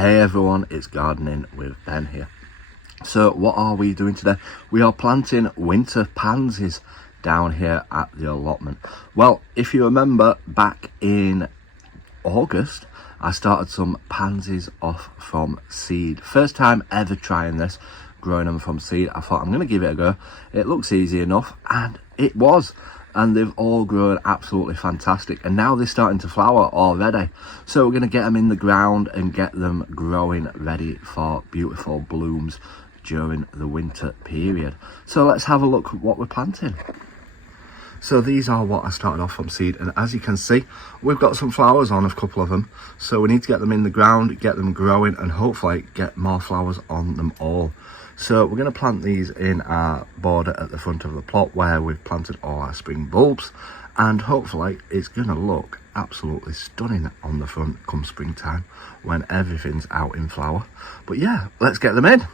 Hey everyone, it's Gardening with Ben here. So what are we doing today? We are planting winter pansies down here at the allotment. Well, if you remember back in August, I started some pansies off from seed. First time ever trying this, growing them from seed. I thought I'm going to give it a go. It looks easy enough, and it was. And they've all grown absolutely fantastic, and now they're starting to flower already. So we're going to get them in the ground and get them growing ready for beautiful blooms during the winter period. So let's have a look at what we're planting. So these are what I started off from seed, and as you can see, we've got some flowers on a couple of them. So we need to get them in the ground, get them growing, and hopefully get more flowers on them all. So we're going to plant these in our border at the front of the plot where we've planted all our spring bulbs, and hopefully it's going to look absolutely stunning on the front come springtime when everything's out in flower. But yeah, let's get them in.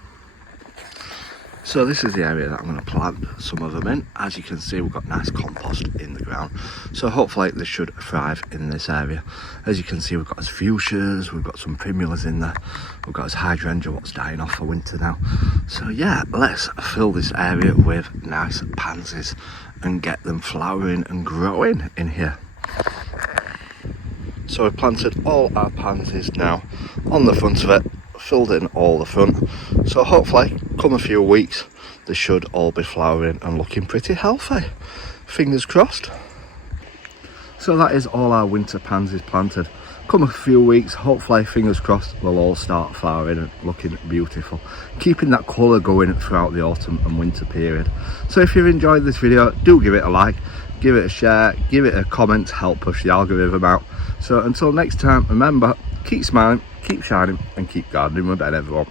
So this is the area that I'm going to plant some of them in. As you can see, we've got nice compost in the ground, so hopefully they should thrive in this area. As you can see, we've got as fuchsias, we've got some primulas in there, we've got as hydrangea, what's dying off for winter now. So yeah, let's fill this area with nice pansies and get them flowering and growing in here. So we've planted all our pansies now on the front of it, filled in all the front, so hopefully come a few weeks they should all be flowering and looking pretty healthy, fingers crossed. So that is all our winter pansies planted. Come a few weeks, hopefully, fingers crossed, they'll all start flowering and looking beautiful, keeping that colour going throughout the autumn and winter period. So if you've enjoyed this video, do give it a like, give it a share, give it a comment to help push the algorithm out. So until next time, remember, keep smiling, keep shining, and keep gardening with Ben, everyone.